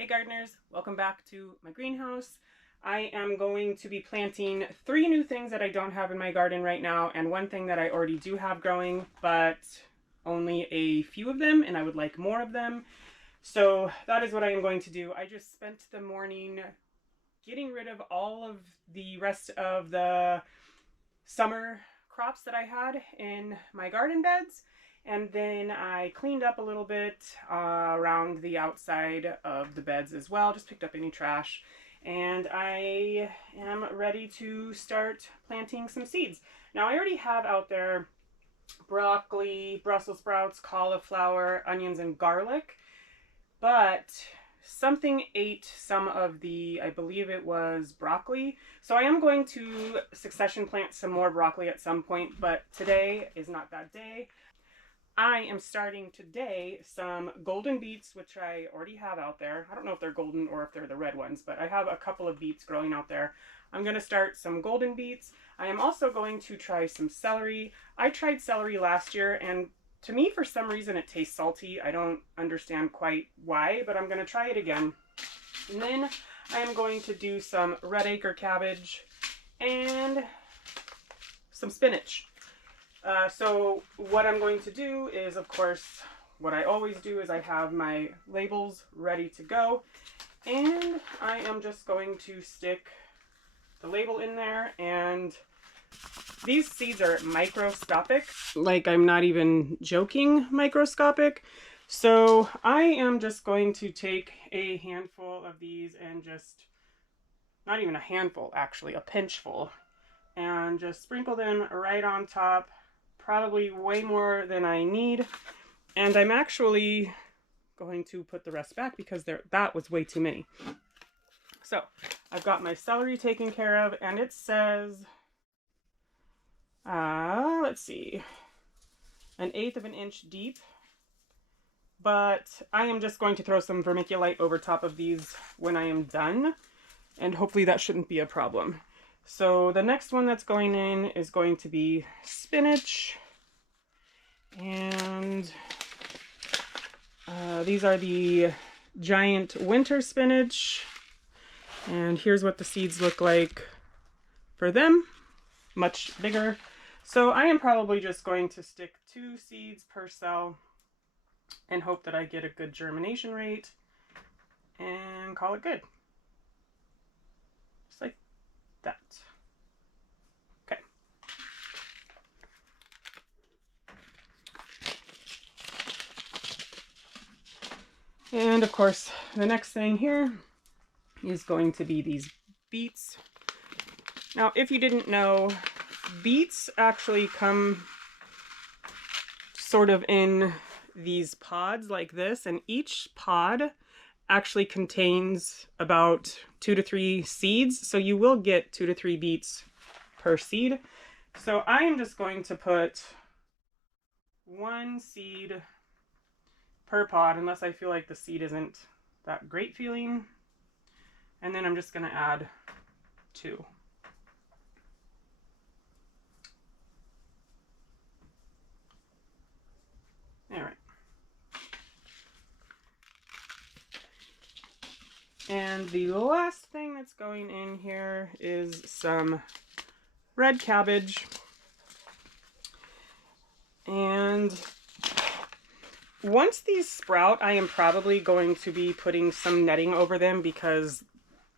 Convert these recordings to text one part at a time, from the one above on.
Hey gardeners, welcome back to my greenhouse. I am going to be planting 3 new things that I don't have in my garden right now, and 1 thing that I already do have growing, but only a few of them, and I would like more of them. So that is what I am going to do. I just spent the morning getting rid of all of the rest of the summer crops that I had in my garden beds. And then I cleaned up a little bit around the outside of the beds as well, just picked up any trash. And I am ready to start planting some seeds. Now I already have out there broccoli, Brussels sprouts, cauliflower, onions, and garlic. But something ate some of the, I believe it was broccoli. So I am going to succession plant some more broccoli at some point, but today is not that day. I am starting today some golden beets, which I already have out there. I don't know if they're golden or if they're the red ones, but I have a couple of beets growing out there. I'm going to start some golden beets. I am also going to try some celery. I tried celery last year, and to me, for some reason, it tastes salty. I don't understand quite why, but I'm going to try it again. And then I am going to do some red acre cabbage and some spinach. So what I'm going to do is, of course, what I always do is I have my labels ready to go, and I am just going to stick the label in there. And these seeds are microscopic, like I'm not even joking, microscopic. So I am just going to take a handful of these and just, not even a handful actually, a pinchful, and just sprinkle them right on top. Probably way more than I need, and I'm actually going to put the rest back because that was way too many. So I've got my celery taken care of, and it says, let's see, 1/8 of an inch deep, but I am just going to throw some vermiculite over top of these when I am done, and hopefully that shouldn't be a problem. So the next one that's going in is going to be spinach, and these are the giant winter spinach, and here's what the seeds look like for them, much bigger. So I am probably just going to stick 2 seeds per cell and hope that I get a good germination rate and call it good. Just like that. Okay. And of course, the next thing here is going to be these beets. Now, if you didn't know, beets actually come sort of in these pods like this, and each pod actually contains about 2 to 3 seeds, so you will get 2 to 3 beets per seed. So I am just going to put 1 seed per pod, unless I feel like the seed isn't that great feeling, and then I'm just going to add 2. All right. And the last thing that's going in here is some red cabbage. And once these sprout, I am probably going to be putting some netting over them because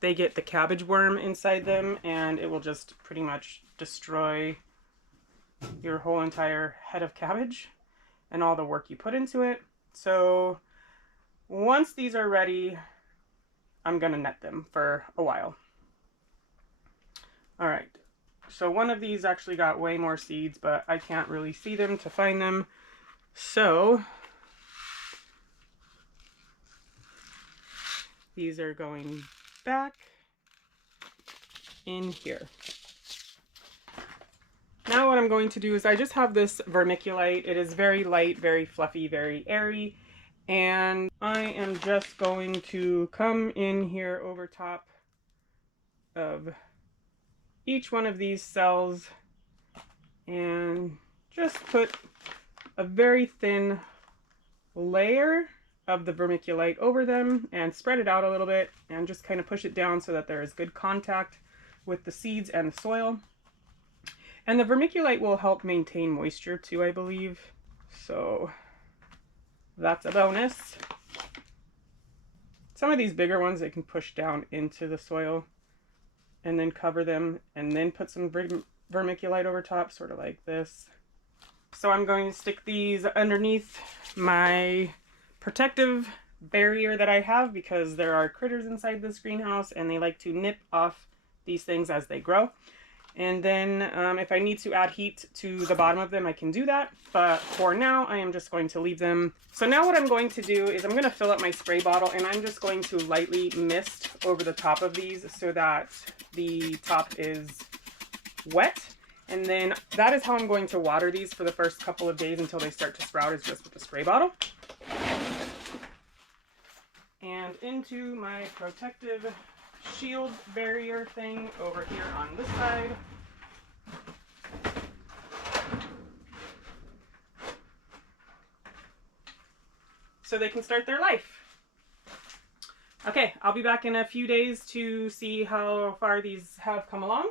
they get the cabbage worm inside them, and it will just pretty much destroy your whole entire head of cabbage and all the work you put into it. So once these are ready, I'm gonna net them for a while. All right, so one of these actually got way more seeds, but I can't really see them to find them. So these are going back in here. Now what I'm going to do is I just have this vermiculite. It is very light, very fluffy, very airy. And I am just going to come in here over top of each one of these cells and just put a very thin layer of the vermiculite over them and spread it out a little bit and just kind of push it down so that there is good contact with the seeds and the soil. And the vermiculite will help maintain moisture too, I believe. So that's a bonus. Some of these bigger ones I can push down into the soil and then cover them and then put some vermiculite over top, sort of like this. So I'm going to stick these underneath my protective barrier that I have because there are critters inside this greenhouse and they like to nip off these things as they grow. And then if I need to add heat to the bottom of them, I can do that. But for now, I am just going to leave them. So now what I'm going to do is I'm going to fill up my spray bottle and I'm just going to lightly mist over the top of these so that the top is wet. And then that is how I'm going to water these for the first couple of days until they start to sprout, is just with the spray bottle. And into my protective shield barrier thing over here on this side. So they can start their life. Okay, I'll be back in a few days to see how far these have come along.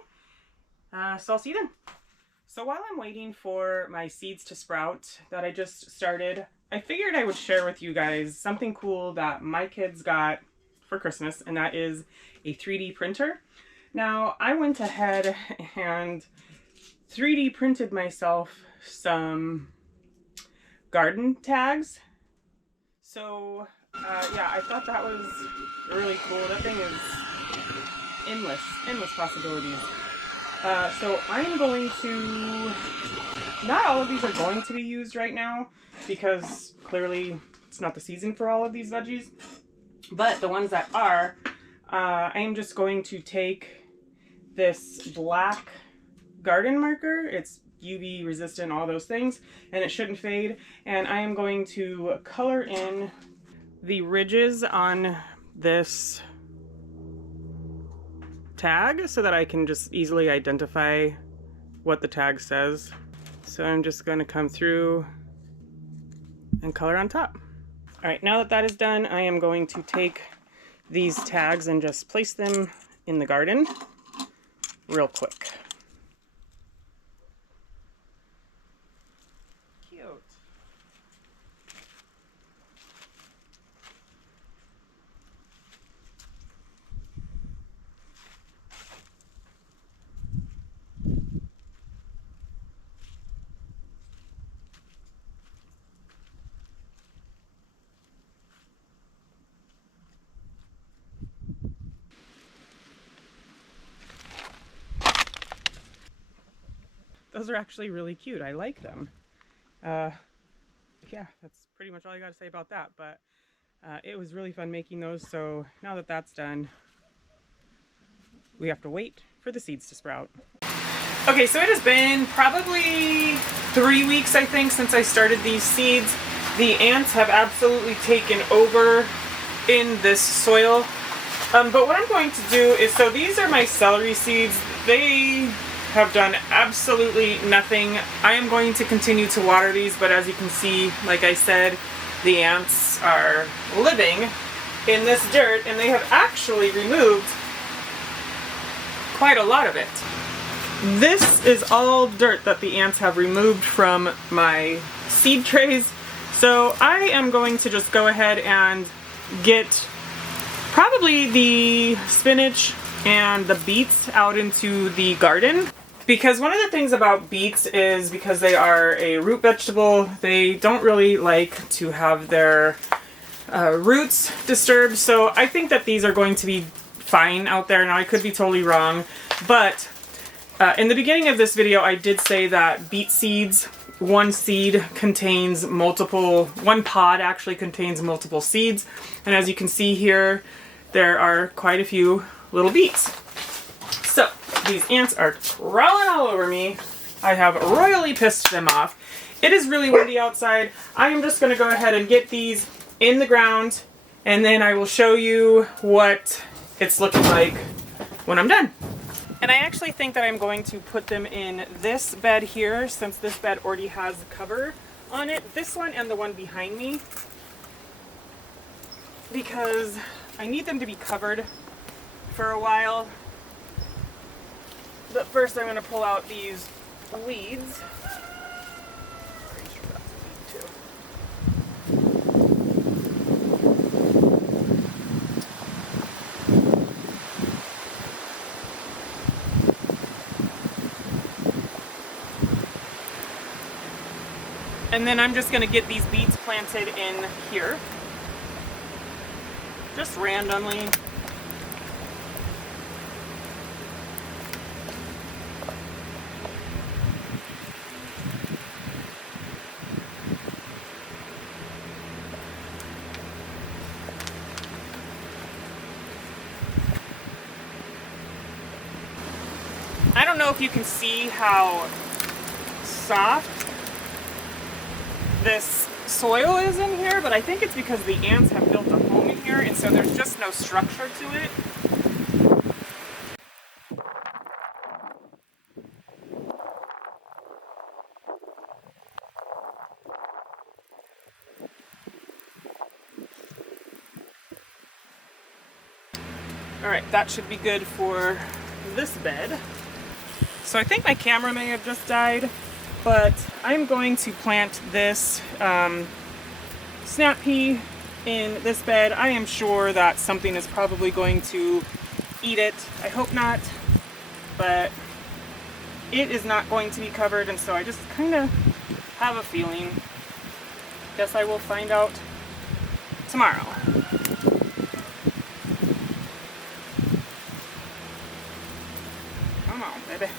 So I'll see you then. So while I'm waiting for my seeds to sprout that I just started, I figured I would share with you guys something cool that my kids got for Christmas, and that is a 3D printer. Now, I went ahead and 3D printed myself some garden tags. So, yeah, I thought that was really cool. That thing is endless possibilities. So I'm going to, not all of these are going to be used right now because clearly it's not the season for all of these veggies, but the ones that are, I am just going to take this black garden marker. It's UV resistant, all those things, and it shouldn't fade. And I am going to color in the ridges on this tag so that I can just easily identify what the tag says. So I'm just going to come through and color on top. All right, now that that is done, I am going to take these tags and just place them in the garden real quick. Cute. Those are actually really cute. I like them. Yeah, that's pretty much all I got to say about that. But it was really fun making those. So now that that's done, we have to wait for the seeds to sprout. Okay, so it has been probably 3 weeks, I think, since I started these seeds. The ants have absolutely taken over in this soil. But what I'm going to do is, so these are my celery seeds. They have done absolutely nothing. I am going to continue to water these, but as you can see, like I said, the ants are living in this dirt and they have actually removed quite a lot of it. This is all dirt that the ants have removed from my seed trays. So I am going to just go ahead and get probably the spinach and the beets out into the garden. Because one of the things about beets is because they are a root vegetable, they don't really like to have their roots disturbed. So I think that these are going to be fine out there. Now I could be totally wrong, but in the beginning of this video I did say that beet seeds, one pod actually contains multiple seeds. And as you can see here, there are quite a few little beets. So these ants are crawling all over me. I have royally pissed them off. It is really windy outside. I am just going to go ahead and get these in the ground and then I will show you what it's looking like when I'm done. And I actually think that I'm going to put them in this bed here since this bed already has the cover on it. This one and the one behind me. because I need them to be covered for a while. But first I'm going to pull out these weeds. Pretty sure that's a weed too. And then I'm just going to get these beets planted in here. Just randomly. I don't know if you can see how soft this soil is in here, but I think it's because the ants have built a home in here, and so there's just no structure to it. Alright, that should be good for this bed. So I think my camera may have just died, but I'm going to plant this snap pea in this bed. I am sure that something is probably going to eat it. I hope not, but it is not going to be covered, and so I just kind of have a feeling. Guess I will find out tomorrow. Come on, baby.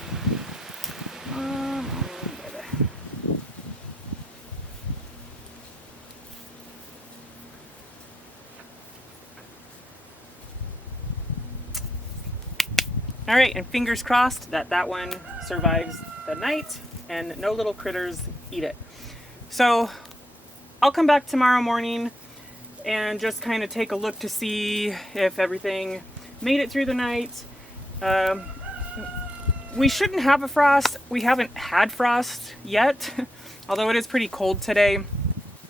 Come on, baby. All right, and fingers crossed that that one survives the night and no little critters eat it. So I'll come back tomorrow morning and just kind of take a look to see if everything made it through the night. We shouldn't have a frost. We haven't had frost yet, although it is pretty cold today.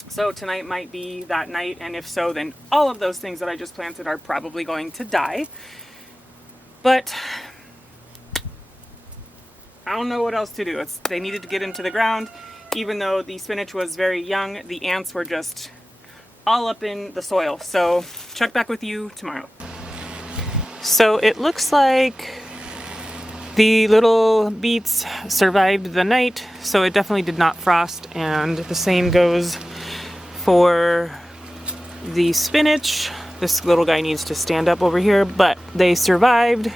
So tonight might be that night, and if so, then all of those things that I just planted are probably going to die. But I don't know what else to do. They needed to get into the ground. Even though the spinach was very young, the ants were just all up in the soil. So check back with you tomorrow. So it looks like the little beets survived the night, so it definitely did not frost, and the same goes for the spinach. This little guy needs to stand up over here, but they survived.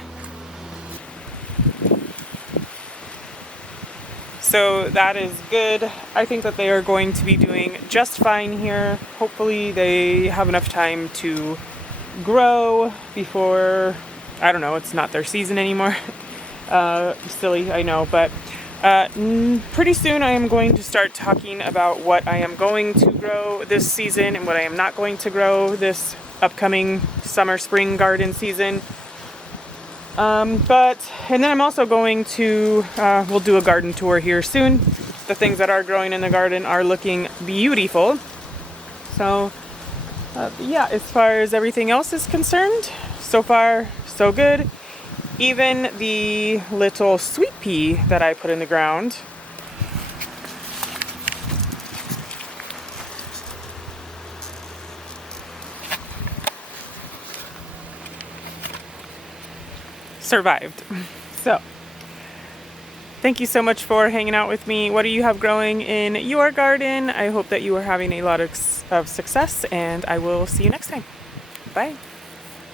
So that is good. I think that they are going to be doing just fine here. Hopefully they have enough time to grow before, I don't know, it's not their season anymore. Silly, I know, but pretty soon I am going to start talking about what I am going to grow this season and what I am not going to grow this upcoming summer spring garden season. And then I'm also going to we'll do a garden tour here soon. The things that are growing in the garden are looking beautiful. So yeah, as far as everything else is concerned, so far so good. Even the little sweet pea that I put in the ground survived. So thank you so much for hanging out with me. What do you have growing in your garden? I hope that you are having a lot of success, and I will see you next time. Bye.